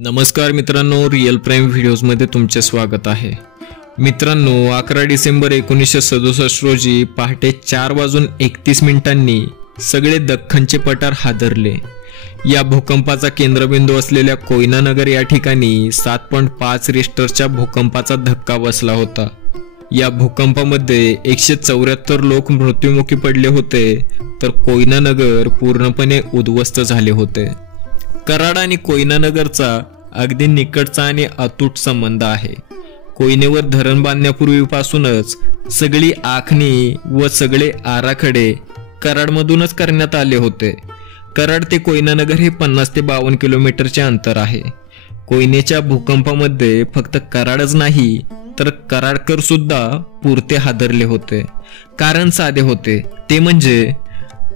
नमस्कार मित्रांनो, real prime व्हिडिओजमध्ये तुमचे स्वागत आहे. मित्रांनो, 11 डिसेंबर 1967 रोजी पहाटे 4:31 सगळे दख्खनचे पठार हादरले. या भूकंपाचा केंद्रबिंदू असलेल्या कोयना नगर या ठिकाणी 7.5 रिश्टरच्या भूकंपाचा धक्का बसला होता. या भूकंपामध्ये 174 लोक मृत्युमुखी पडले होते, तर कोयना नगर पूर्णपणे उद्ध्वस्त झाले होते. कराड आणि कोयना नगरचा अगदी निकटचा आणि अतूट संबंध आहे. कोयनेवर धरण बांधण्यापूर्वीपासूनच सगळी आखणी व सगळे आराखडे कराडमधूनच करण्यात आले होते. कराड ते कोयना नगर हे 50 ते 52 किलोमीटरचे अंतर आहे. कोयनेच्या भूकंपामध्ये फक्त कराडच नाही तर कराडकर सुद्धा पुरते हादरले होते. कारण साधे होते, ते म्हणजे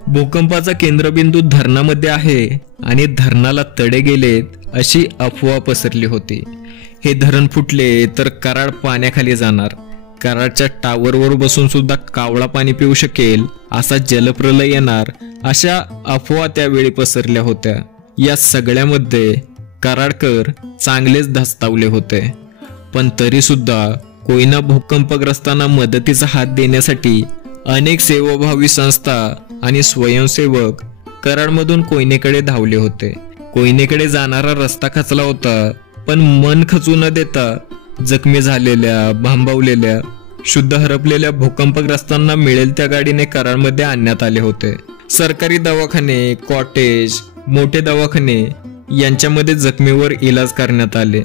भूकंपाचा केंद्रबिंदू धरणामध्ये आहे आणि धरणाला तडे गेलेत अशी अफवा पसरली होती. हे धरण फुटले तर कराड पाण्याखाली जाणार, कराडच्या टावरवर बसून सुद्धा कावळा पाणी पिऊ शकेल, असा जलप्रलय येणार, अशा अफवा त्यावेळी पसरल्या होत्या. या सगळ्यामध्ये कराडकर चांगलेच धास्तावले होते. पण तरी सुद्धा कोयना भूकंपग्रस्तांना मदतीचा हात देण्यासाठी अनेक सेवाभावी संस्था आणि स्वयंसेवक कराडमधून कोयनेकडे धावले होते. कोयनेकडे जाणारा रस्ता खचला होता, पण मन खचू न देता जखमी झालेल्या, भांबावलेल्या, शुद्ध हरपलेल्या भूकंपग्रस्तांना मिळेल त्या गाडीने कराडमध्ये आणण्यात आले होते. सरकारी दवाखाने, कॉटेज, मोठे दवाखाने यांच्यामध्ये जखमीवर इलाज करण्यात आले.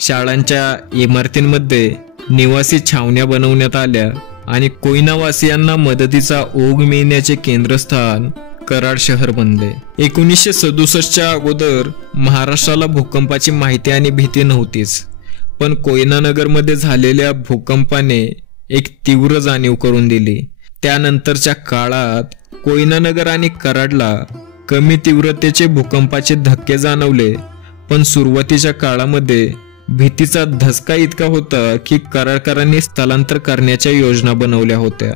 शाळांच्या इमारतींमध्ये निवासी छावण्या बनवण्यात आल्या आणि कोयनावासियांना मदतीचा ओघ मिळण्याचे केंद्रस्थान कराड शहर बनले. 1967च्या अगोदर महाराष्ट्राला भूकंपाची माहिती आणि भीती नव्हतीच, पण कोयना नगरमध्ये झालेल्या भूकंपाने एक तीव्र जाणीव करून दिली. त्यानंतरच्या काळात कोयना नगर आणि कराडला कमी तीव्रतेचे भूकंपाचे धक्के जाणवले, पण सुरुवातीच्या काळामध्ये भीतीचा धसका इतका होता की कराडकरांनी स्थलांतर करण्याच्या योजना बनवल्या होत्या.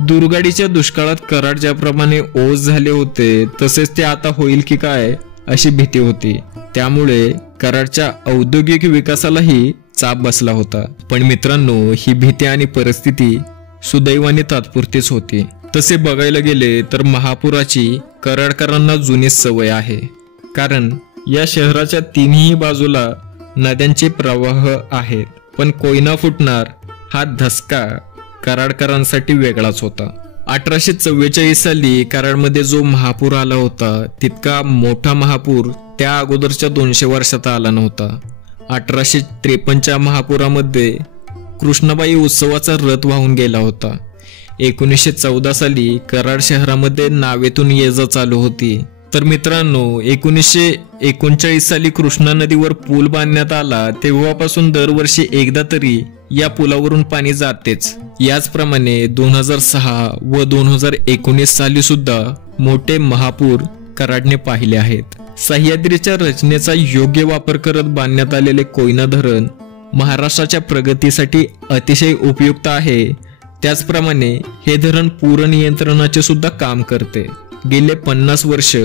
दुर्गाडीच्या दुष्काळात कराड ज्याप्रमाणे ओझ झाले होते, तसेच ते आता होईल की काय अशी भीती होती. त्यामुळे कराडच्या औद्योगिक विकासालाही चाप बसला होता. पण मित्रांनो, ही भीती आणि परिस्थिती सुदैवाने तात्पुरतीच होती. तसे बघायला गेले तर महापुराची कराडकरांना जुनी सवय आहे. कारण या शहराच्या तिन्ही बाजूला नद्यांचे प्रवाह आहेत. पण कोयना फुटणार हा धसका कराडकरांसाठी वेगळाच होता. 1844 साली कराडमध्ये जो महापूर आला होता, तितका मोठा महापूर त्या अगोदरच्या 200 वर्षात आला नव्हता. 1853च्या महापुरामध्ये कृष्णाबाई उत्सवाचा रथ वाहून गेला होता. 1914 साली कराड शहरामध्ये नावेतून ये-जा चालू होती. तर मित्रांनो, 1939 साली कृष्णा नदीवर पूल बांधण्यात आला, तेव्हापासून दरवर्षी एकदा तरी या पुलावरून पाणी जातेच. याचप्रमाणे 2006 व 2019 साली सुद्धा मोठे महापूर कराडने पाहिले आहेत. सह्याद्रीच्या रचनेचा योग्य वापर करत बांधण्यात आलेले कोयना धरण महाराष्ट्राच्या प्रगतीसाठी अतिशय उपयुक्त आहे. त्याचप्रमाणे हे धरण पूर नियंत्रणाचे सुद्धा काम करते. गेले 50 वर्ष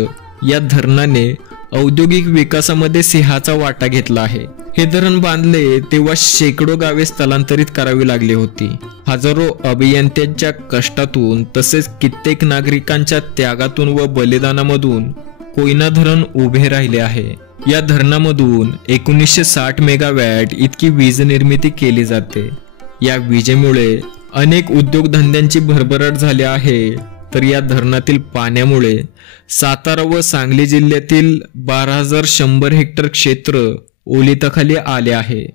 या धरणाने औद्योगिक विकासामध्ये सिंहाचा वाटा घेतला आहे. हे धरण बांधले तेव्हा शेकडो गावे स्थलांतरित करावी लागली होती. हजारो अभियंत्यांच्या कष्टातून तसेच कित्येक नागरिकांच्या त्यागातून व बलिदानामधून कोयना धरण उभे राहिले आहे. या धरणामधून 1960 मेगावॅट इतकी वीज निर्मिती केली जाते. या विजेमुळे अनेक उद्योगधंद्यांची भरभराट झाली आहे. तर या धरणातील पाण्यामुळे सातारा व सांगली जिल्ह्यातील 12,100 हेक्टर क्षेत्र ओलिताखाली आले आहे.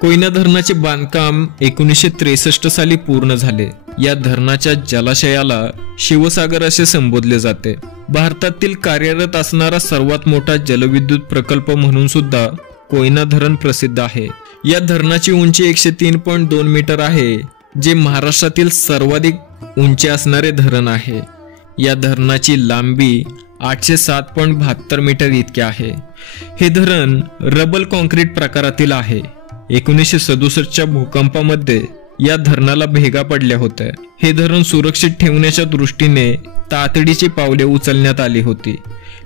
कोयना धरणाचे बांधकाम 1963 साली पूर्ण झाले. या धरणाच्या जलाशयाला शिवसागर असे संबोधले जाते. भारतातील कार्यरत असणारा सर्वात मोठा जलविद्युत प्रकल्प म्हणून सुद्धा कोयना धरण प्रसिद्ध आहे. या धरणाची उंची 103.2 मीटर आहे, जे महाराष्ट्रातील सर्वाधिक उंची असणारे धरण आहे. या धरणाची लांबी 807.72 मीटर इतकी आहे. हे धरण रबल कॉन्क्रीट प्रकारातील आहे. 1967च्या भूकंपामध्ये या धरणाला भेगा पडल्या होत्या. हे धरण सुरक्षित ठेवण्याच्या दृष्टीने तातडीची पावले उचलण्यात आली होती.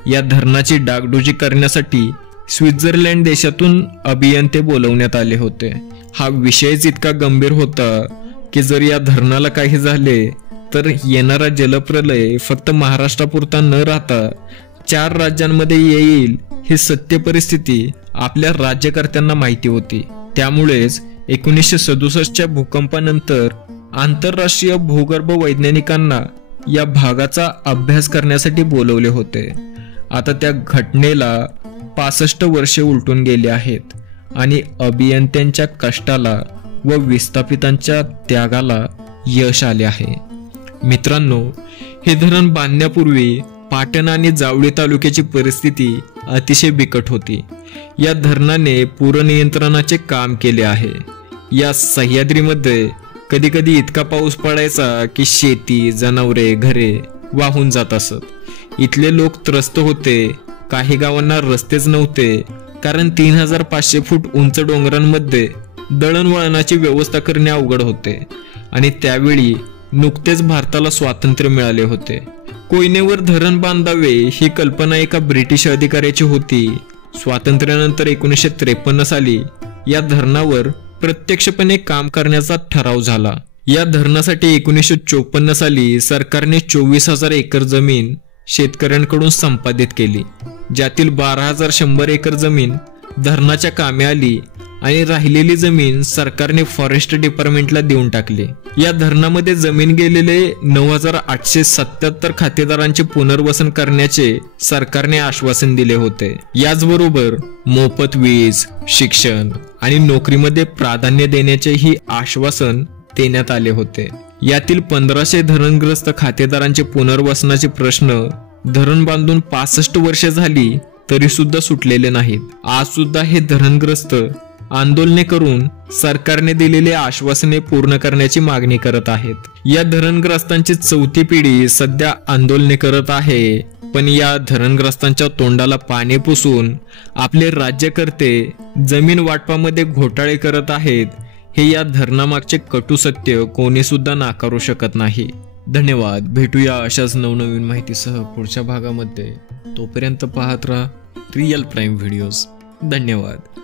या धरणाची डागडुजी करण्यासाठी स्वित्झर्लंड देशातून अभियंते बोलवण्यात आले होते. हा विषयच इतका गंभीर होता की जर या धरणाला काही झाले तर येणारा जलप्रलय फक्त महाराष्ट्रापुरता न राहता 4 राज्यांमध्ये येईल ही सत्य परिस्थिती आपल्या राज्यकर्त्यांना माहिती होती. त्यामुळेच 1967च्या भूकंपानंतर आंतरराष्ट्रीय भूगर्भ वैज्ञानिकांना या भागाचा अभ्यास करण्यासाठी बोलवले होते. आता त्या घटनेला 65 वर्षे उलटून गेली आहेत आणि अभियंत्यांच्या कष्टाला व विस्थापितांच्या त्यागाला यश आले आहे. मित्रांनो, हे धरण बांधण्यापूर्वी पाटण आणि जावळी तालुक्याची परिस्थिती अतिशय बिकट होती. या धरणाने पूरनियंत्रणाचे काम केले आहे. या सह्याद्रीमध्ये कधी कधी इतका पाऊस पडायचा की शेती, जनावरे, घरे वाहून जात असत. इथले लोक त्रस्त होते. काही गावांना रस्तेच नव्हते, कारण 3500 फूट उंच डोंगरांमध्ये दळणवळणाची व्यवस्था करणे अवघड होते आणि त्यावेळी नुकतेच भारताला स्वातंत्र्य मिळाले होते. कोयनेवर धरण बांधावे ही कल्पना एका ब्रिटिश अधिकाऱ्याची होती. स्वातंत्र्यानंतर 1953 साली या धरणावर प्रत्यक्षपणे काम करण्याचा ठराव झाला. या धरणासाठी 1954 साली सरकारने 24,000 एकर जमीन शेतकऱ्यांकडून संपादित केली, ज्यातील 12,100 एकर जमीन धरणाच्या कामे आली आणि राहिलेली जमीन सरकारने फॉरेस्ट डिपार्टमेंटला देऊन टाकली. या धरणामध्ये जमीन गेलेले 9,877 खातेदारांचे पुनर्वसन करण्याचे सरकारने आश्वासन दिले होते. याचबरोबर मोफत वीज, शिक्षण आणि नोकरीमध्ये प्राधान्य देण्याचेही आश्वासन देण्यात आले होते. यातील 1500 धरणग्रस्त खातेदारांचे पुनर्वसनाचे प्रश्न धरण बांधून 65 वर्षे झाली तरी सुद्धा सुटलेले नाहीत. आज सुद्धा हे धरणग्रस्त आंदोलने करून सरकारने दिलेले आश्वासने पूर्ण करण्याची मागणी करत आहेत. या धरणग्रस्तांची 4थी पिढी सध्या आंदोलने करत आहे. पण या धरणग्रस्तांच्या तोंडाला पाणी पुसून आपले राज्यकर्ते जमीन वाटपामध्ये घोटाळे करत आहेत, हे या धरणामागचे कटू सत्य कोणी सुद्धा नाकारू शकत नाही. धन्यवाद. भेटूया अशाच नवनवीन माहितीसह पुढच्या भागामध्ये. तोपर्यंत पाहत राहा रिअल प्राईम व्हिडिओज. धन्यवाद.